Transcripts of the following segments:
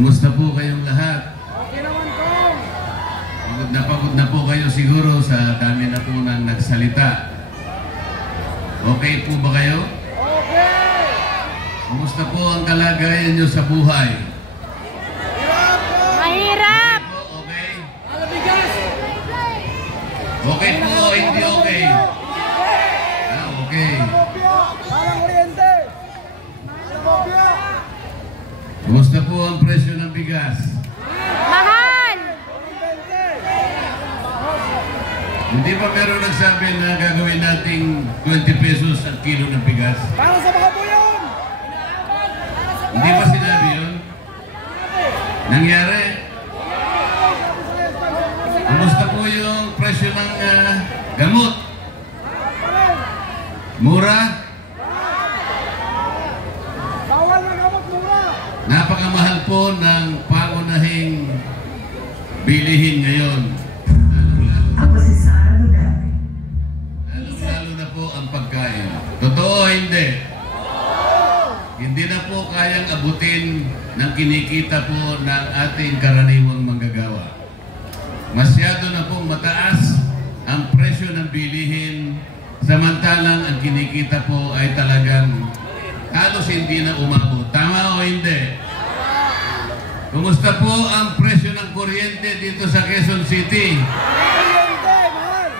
Kumusta po kayong lahat? Okay naman po. Pagod na po kayo siguro sa dami na po nang nagsalita. Okay po ba kayo? Okay. Kumusta po ang kalagayan nyo sa buhay? Hirap po. Mahirap! Okay? Ano bigas? Okay po o hindi okay? Okay. Parang kuryente. Bobia. Kumusta po ang presyo ng bigas? Mahal! Hindi pa meron nagsabi na gagawin nating 20 pesos ang kilo ng bigas? Para sa mga buyon. Hindi pa sinabi yun? Nangyari? Kumusta po yung presyo ng gamot? Mura? Bawal na gamot mura. Napakamahal po ng pangunahing bilihin ngayon. Ako si Sara Duterte. Lalo na po ang pagkain. Totoo o hindi? Hindi na po kayang abutin ng kinikita po ng ating karaniwang manggagawa. Masyado na pong mataas ang presyo ng bilihin, samantalang ang kinikita po ay talagang halos hindi na umabot. Tama o hindi? Kumusta po ang presyo ng kuryente dito sa Quezon City? Kuryente, mahal.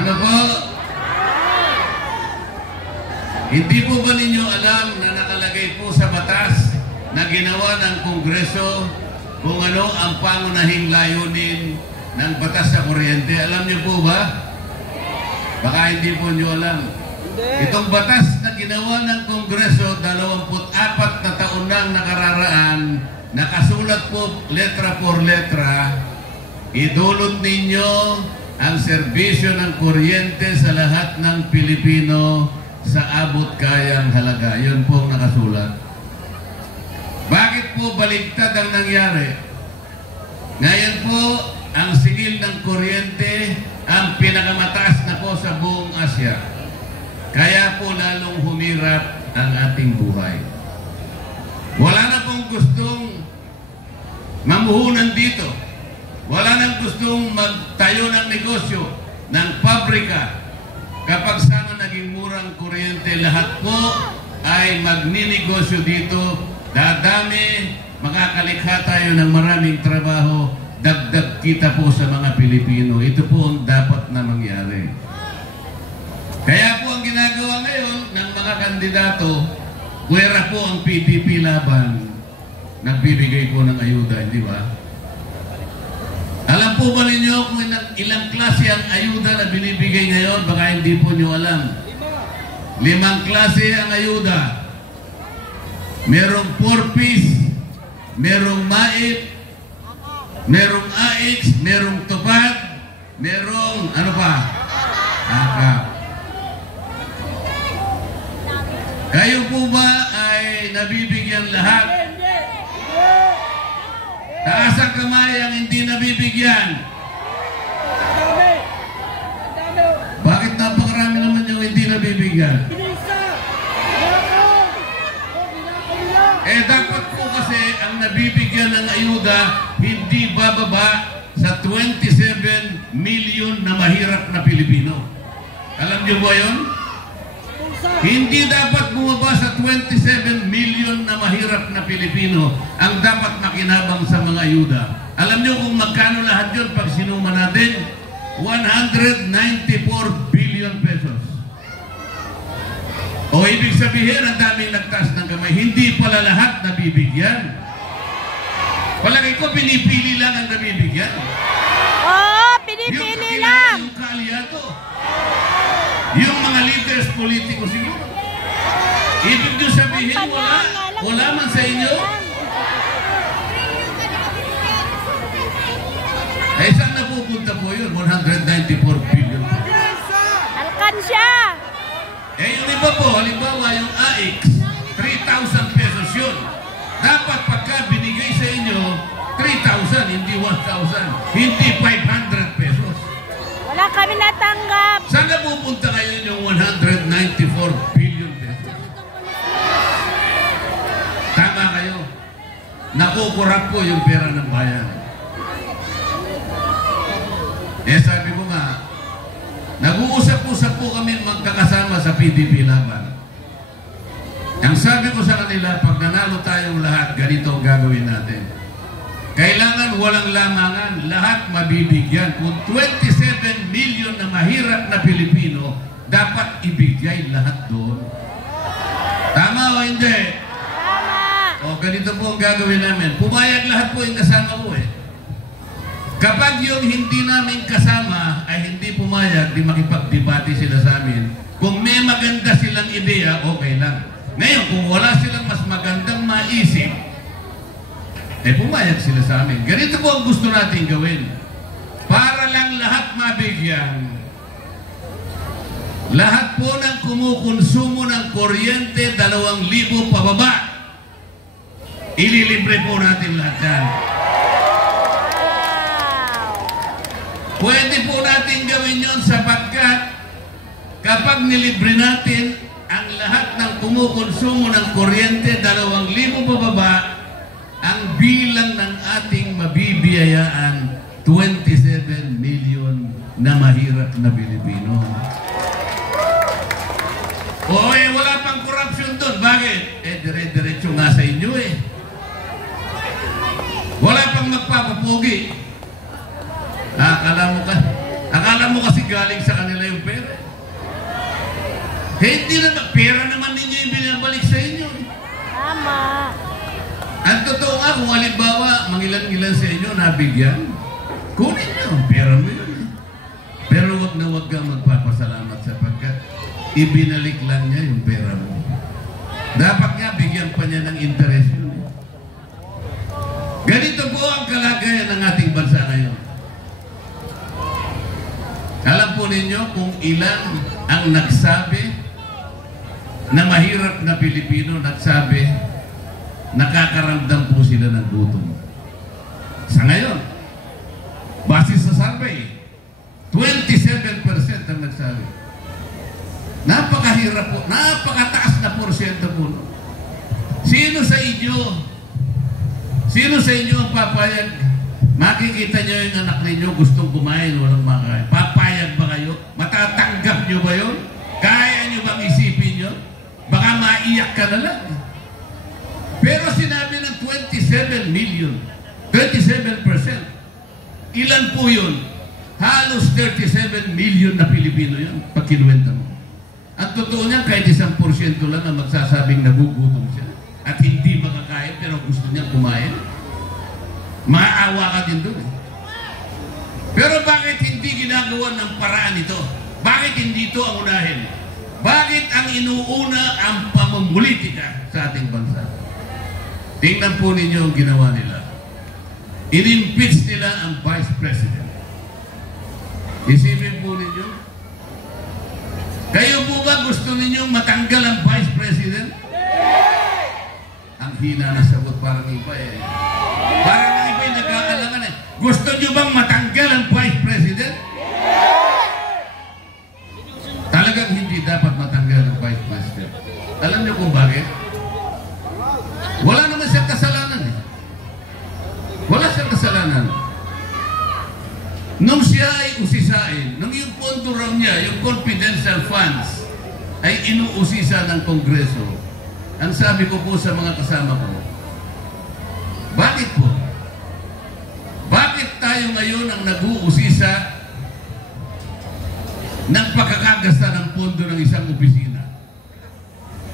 Ano po? Hindi po ba ninyo alam na nakalagay po sa batas na ginawa ng Kongreso kung ano ang pangunahing layunin ng batas sa kuryente? Alam niyo po ba? Baka hindi po niyo alam. Itong batas na ginawa ng Kongreso, 24 na taon nang nakararaan, nakasulat po letra por letra, idulot ninyo ang serbisyo ng kuryente sa lahat ng Pilipino sa abot kayang halaga. Yun po ang nakasulat. Bakit po baligtad ang nangyari? Ngayon po, ang singil ng kuryente ang pinakamataas na po sa buong Asya. Kaya po lalong humirap ang ating buhay. Wala na pong gustong mamuhunan dito. Wala nang gustong magtayo ng negosyo, ng pabrika. Kapag sana naging murang kuryente, lahat po ay magninegosyo dito. Dadami, makakalikha tayo ng maraming trabaho, dagdag kita po sa mga Pilipino. Ito po ang dapat na mangyari. Kaya po ang ginagawa ngayon ng mga kandidato, puwera po ang PDP laban, nagbibigay po ng ayuda, hindi ba? Alam po ba ninyo kung ilang klase ang ayuda na binibigay ngayon? Baka hindi po nyo alam. 5 klase ang ayuda. Merong 4-piece, merong MAIP, merong AX, merong tupad, merong ano pa? Akap. Kayo po ba ay nabibigyan lahat? Taas ang kamay ang hindi nabibigyan. Bakit napakarami naman yung hindi nabibigyan? Dapat po kasi ang nabibigyan ng ayuda hindi bababa sa 27 million na mahirap na Pilipino. Alam niyo ba yun? Hindi dapat bumaba sa 27 million na mahirap na Pilipino ang dapat makinabang sa mga ayuda. Alam niyo kung magkano lahat yun pag sinuma natin? 194 billion pesos. O ibig sabihin, ang daming nagtaas ng kamay, hindi pala lahat nabibigyan. Palagay ko, pinipili lang ang nabibigyan. Oo, pinipili lang. Yung kaalyado. Yung mga leaders politiko siguro. Ibig nyo sabihin, wala man sa inyo. Eh, saan napupunta po yun? 194 billion. Alkansya! Yung iba po, halimbawa yung AX, 3,000 pesos yun. Dapat pagka binigay sa inyo, 3,000, hindi 1,000. Hindi 500 pesos. Wala kami natanggap. Saan napupunta ngayon yung 194 billion pesos? Tama kayo. Naku nakukurap po yung pera ng bayan. Sabi ko nga, nag-uusap-usap po kami magkakasama sa PDP Laban. Ang sabi ko sa kanila, pag nanalo tayong lahat, ganito ang gagawin natin. Kailangan walang lamangan, lahat mabibigyan. Kung 27 million na mahirap na Pilipino, dapat ibigay lahat doon. Tama o hindi? Tama. O ganito po ang gagawin namin. Pumayag lahat po yung kasama ko eh. Kapag yung hindi namin kasama ay hindi pumayag, di makipagdebate sila sa amin. Kung may maganda silang ideya, okay lang. Ngayon, kung wala silang mas magandang maisip, pumayag sila sa amin. Ganito po ang gusto natin gawin. Para lang lahat mabigyan. Lahat po ng kumukonsumo ng kuryente, 2,000 pababa. Ililibre po natin lahat yan. Pwede po natin gawin yon sapagkat kapag nilibre natin ang lahat ng kumukonsumo ng kuryente, 2,000 pababa, ang bilang ng ating mabibiyayaan, 27 million na mahirap na Pilipino. Wala pang corruption doon. Bakit? Dire-diretso nga sa inyo eh. Wala pang magpapapugi. Akala mo kasi galing sa kanila yung pera. Hindi naman, pera naman ninyo yung binabalik sa inyo. Tama. Ang totoo nga, kung halimbawa, mangilan-ilan sa inyo, nabigyan, kunin nyo, pera mo yun. Pero wag na wag kang magpapasalamat sapagkat ibinalik lang niya yung pera mo. Dapat nga, bigyan pa niya ng interest yun. Ganito po ang kalagayan ng ating bansa ngayon. Alam po ninyo kung ilan ang nagsabi na mahirap na Pilipino, nagsabi nakakaramdam po sila ng gutom. Sa ngayon, base sa survey, 27% ang nagsabi. Napakahirap po, napakataas na porsyento po. Sino sa inyo ang papayag? Makikita nyo yung anak ninyo gustong kumain, walang makain. Papayag ba kayo? Matatanggap nyo ba yun? Kaya nyo bang isipin nyo? Baka maiyak ka na lang. Pero sinabi ng 27 million, 27%. Ilan po yun? Halos 37 million na Pilipino yun, pag kinuwenta mo. Ang totoo niya, kahit 1% lang ang magsasabing nagugutom siya. At hindi makakain, pero gusto niya kumain. Maawa ka din doon. Pero bakit hindi ginagawa ng paraan ito? Bakit hindi ito ang unahin? Bakit ang inuuna ang pamumulitika sa ating bansa? Tingnan po ninyo ang ginawa nila. In-impeach nila ang Vice President. Isipin po ninyo, kayo po ba gusto ninyong matanggal ang Vice President? Ang hina na sagot, parang iba eh. Parang ang iba yung nagkakalangan eh. Gusto nyo bang matanggal ang Vice President? Talagang hindi dapat matanggal ang Vice President. Alam nyo kung bakit? Wala naman siyang kasalanan eh. Wala siyang kasalanan. Nung siya ay usisain, nung yung pondo raw niya, yung confidential funds, ay inuusisa ng Kongreso, ang sabi ko po sa mga kasama ko, bakit po? Bakit tayo ngayon ang nag-uusisa ng pagkakagasta ng pondo ng isang opisina?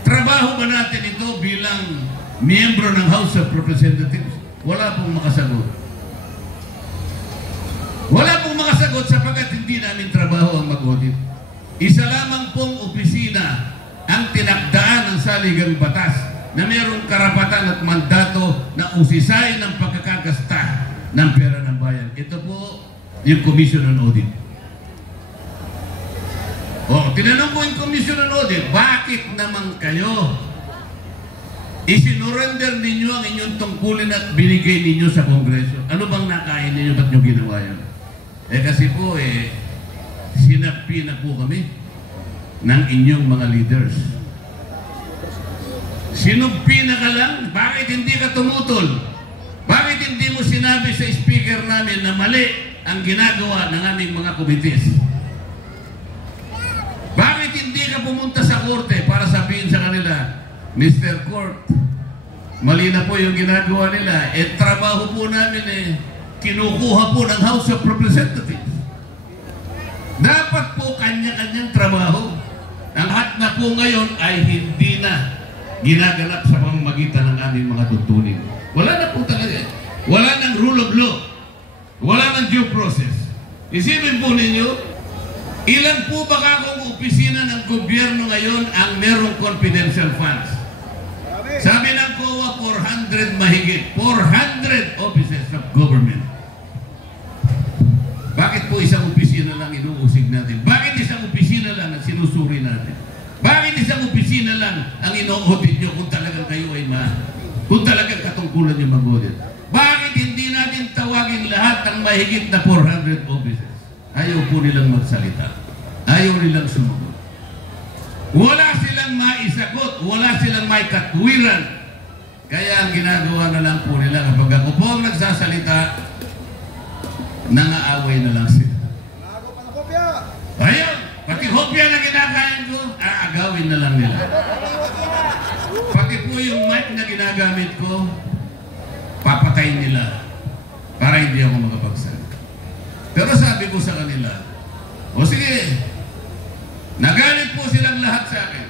Trabaho ba natin ito bilang miyembro ng House of Representatives? Wala pong makasagot. Wala pong makasagot sapagkat hindi namin trabaho ang mag-audit. Isa lamang pong opisina ang tinakdaan ng saligang batas na mayroong karapatan at mandato na usisain ng pagkakagasta ng pera ng bayan. Ito po yung Commission on Audit. Tinanong ko yung Commission on Audit, bakit naman kayo isinurrender ninyo ang inyong tungkulin at binigay ninyo sa Kongreso? Ano bang nakain ninyo? Ba't nyo ginawa yan? Kasi po sinapi na po kami ng inyong mga leaders. Sinumpi na ka lang, bakit hindi ka tumutol? Bakit hindi mo sinabi sa speaker namin na mali ang ginagawa ng aming mga kumitis? Bakit hindi ka pumunta sa korte para sabihin sa kanila, Mr. Court, mali na po yung ginagawa nila. Trabaho po namin kinukuha po ng House of Representatives. Dapat po kanya-kanyang trabaho. Ang lahat na po ngayon ay hindi na ginaganap sa pamamagitan ng aming mga tuntunin. Wala na po talaga. Wala ng rule of law. Wala ng due process. Isipin po ninyo, ilan po ba kakong opisina ng gobyerno ngayon ang merong confidential funds? Sabi ng COA, 400 mahigit. 400 offices of government. Bakit po isang opisina lang inuusig natin? Bakit isang opisina lang ang sinusuri natin? Bakit isang opisina lang ang ino-audit nyo kung talagang kayo ay kung talagang katungkulan nyo mag-audit? Bakit hindi natin tawagin lahat ng mahigit na 400 offices? Ayaw po nilang magsalita. Ayaw nilang sumagot. Wala silang maisagot. Wala silang may katwiran. Kaya ang ginagawa na lang po nila kapag ako po ang nagsasalita, nangaaway na lang sila. Ayun! Pati hopya na kinakain ko, aagawin na lang nila. Pati po yung mic na ginagamit ko, papatayin nila para hindi ako makapagsalita. Pero sabi ko sa kanila, o sige, nagalit po silang lahat sa akin.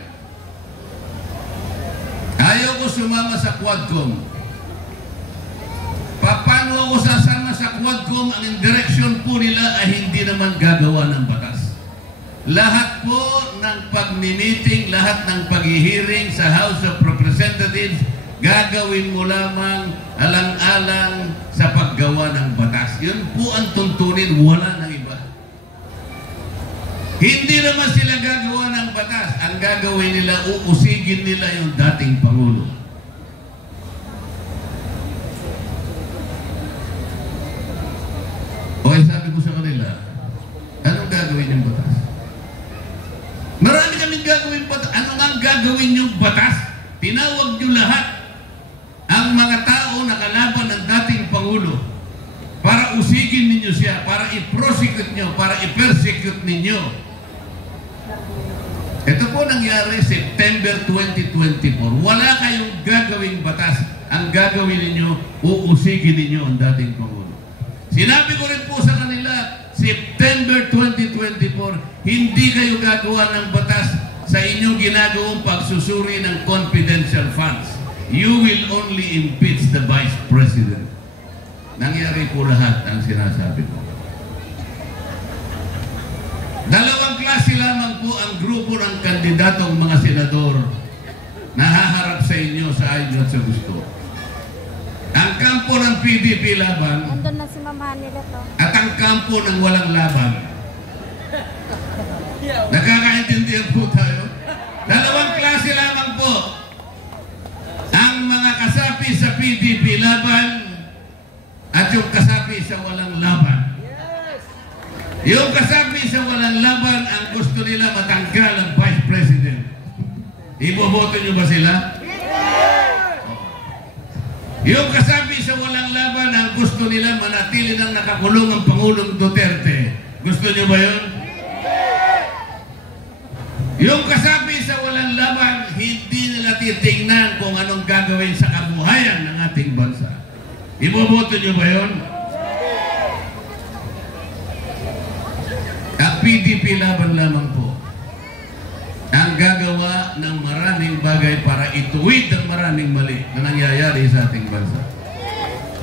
Ayaw ko sumama sa Quadcom. Paano ako sasama sa Quadcom? Ang direksyon po nila ay hindi naman gagawa ng batas. Lahat po ng pag-meeting, lahat ng pag-hearing sa House of Representatives, gagawin mo lamang alang-alang sa paggawa ng batas. Yun po ang tuntunin, wala ng iba. Hindi naman sila gagawa ng batas. Ang gagawin nila, uusigin nila yung dating Pangulo. Okay, sabi ko sa kanila, anong gagawin yung batas? Marami kaming gagawin batas. Ano nga gagawin yung batas? Tinawag nyo lahat ang mga tao na kalaban ng dating Pangulo para usigin ninyo siya, para i-prosecute nyo, para i-persecute ninyo. Ito po nangyari September 2024. Wala kayong gagawing batas. Ang gagawin ninyo, uusigin ninyo ang dating Pangulo. Sinabi ko rin po sa kanila, September 2024, hindi kayo gagawa ng batas sa inyong ginagawang pagsusuri ng confidential funds. You will only impeach the Vice President. Nangyari po lahat ang sinasabi ko. Dalawang klase lamang po ang grupo ng kandidatong mga senador na haharap sa inyo sa ayon at sa gusto. Ang kampo ng PDP laban Nandun na si mamahan nila to. at ang kampo ng walang laban. Nakakaintindihan po tayo? Dalawang klase lamang po. Ang mga kasapi sa PDP laban at yung kasapi sa walang laban. Yung kasapi sa walang laban, ang gusto nila matanggal ang Vice President. Iboboto nyo ba sila? Yung kasabi sa walang laban, ang gusto nila manatili ng nakakulong ang Pangulong Duterte. Gusto nyo ba yun? Yung kasabi sa walang laban, hindi nila titingnan kung anong gagawin sa kabuhayan ng ating bansa. Iboboto nyo ba yun? Ang PDP laban lamang po ang gagawa ng maraming bagay para ituwid ang maraming mali na nangyayari sa ating bansa.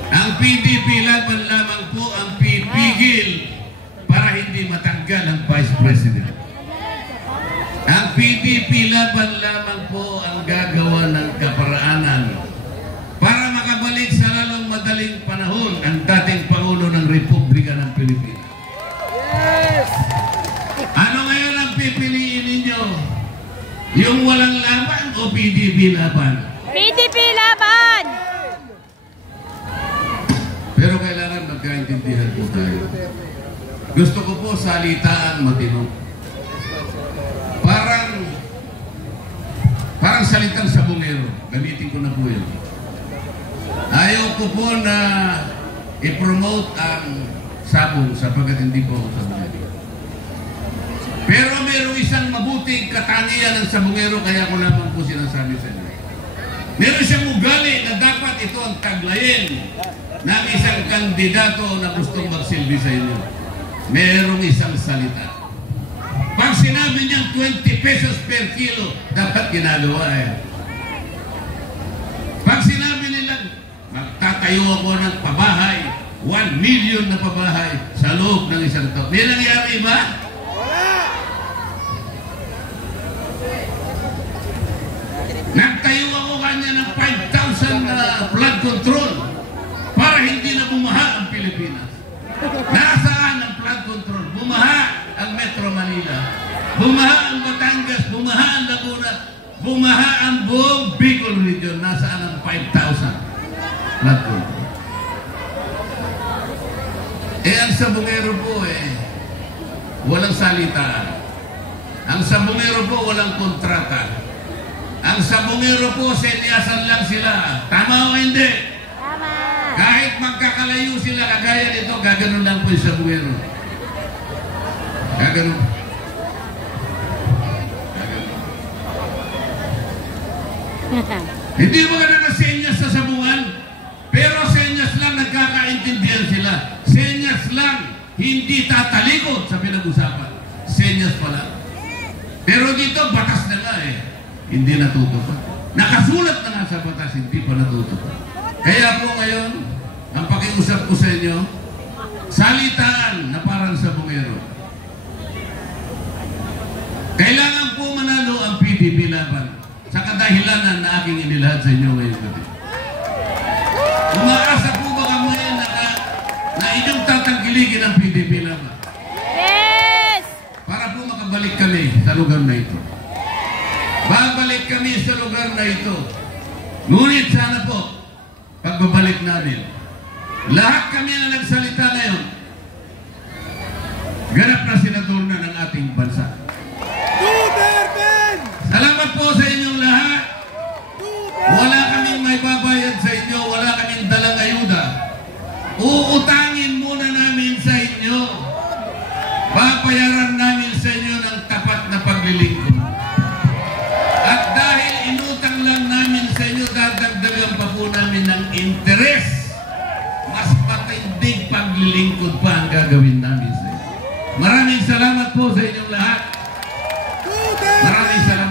Ang PDP laban lamang po ang pipigil para hindi matanggal ang Vice President. Ang PDP laban lamang po ang gagawa ng kaparaanan para makabalik sa lalong madaling panahon ang dating Pangulo ng Republika ng Pilipinas. Ano ngayon ang pipiliin ninyo? Yung walang laban o PDP laban? PDP laban! Pero kailangan magkaintindihan po tayo. Gusto ko po salitaan matino. Parang salitang sabongero. Gamitin ko na po yun. Ayaw ko po na i-promote ang sabong sapagkat hindi po ako sabongero. Pero mayroong isang mabuting katangian ng sabongero, kaya ko lamang po sinasabi sa inyo. Meron siyang ugali na dapat ito ang taglayin ng isang kandidato na gustong magsilbi sa inyo. Merong isang salita. Pag sinabi niyang 20 pesos per kilo, dapat ginagawa eh. Pag sinabi nilang magtatayo ako ng pabahay, 1 million na pabahay sa loob ng isang taon. May nangyari ba? Wala! Nagtayo ako kanya ng 5,000 na flood control para hindi na bumaha ang Pilipinas. Nasaan ang flood control? Bumaha ang Metro Manila. Bumaha ang Batangas. Bumaha ang Laguna. Bumaha ang buong Bicol region. Nasaan ang 5,000 flood control? Ang sabongero po walang salitaan. Ang sabongero po walang kontrata. Ang sabongero po, senyasan lang sila. Tama o hindi? Tama. Kahit magkakalayo sila, kagaya nito, gaganon lang po yung sabongero. Gaganon. Hindi mo ka nakasenyas sa sabungan, pero senyas lang, nagkakaintindihan sila. Senyas lang, hindi tatalikod sa pinag-usapan. Senyas pala. Pero dito, batas na nga hindi natutupad. Nakasulat na nga sa batas, hindi pa natutupad. Kaya po ngayon, ang pakiusap ko sa inyo, salitaan na parang sabongero. Kailangan po manalo ang PDP laban sa kadahilanan na aking inilahad sa inyo ngayong gabi. Umaasa po ba kamo yan na inyong tatangkiligin ang PDP laban? Yes! Para po makabalik kami sa lugar na ito. Babalik kami sa lugar na ito. Ngunit sana po, pagbabalik namin, lahat kami na nagsalita ngayon, ganap na senador na ng ating bansa. Duterte! Salamat po sa inyong lahat. Wala kaming may babayad sa inyo, wala kaming dalang ayuda. Uutangin muna namin sa inyo. Babayaran namin sa inyo ng tapat na paglilingkod. At dahil inutang lang namin sa inyo, dadagdagan pa po namin ng interes. Mas matinding paglilingkod pa ang gagawin namin sa inyo. Maraming salamat po sa inyong lahat. Maraming salamat.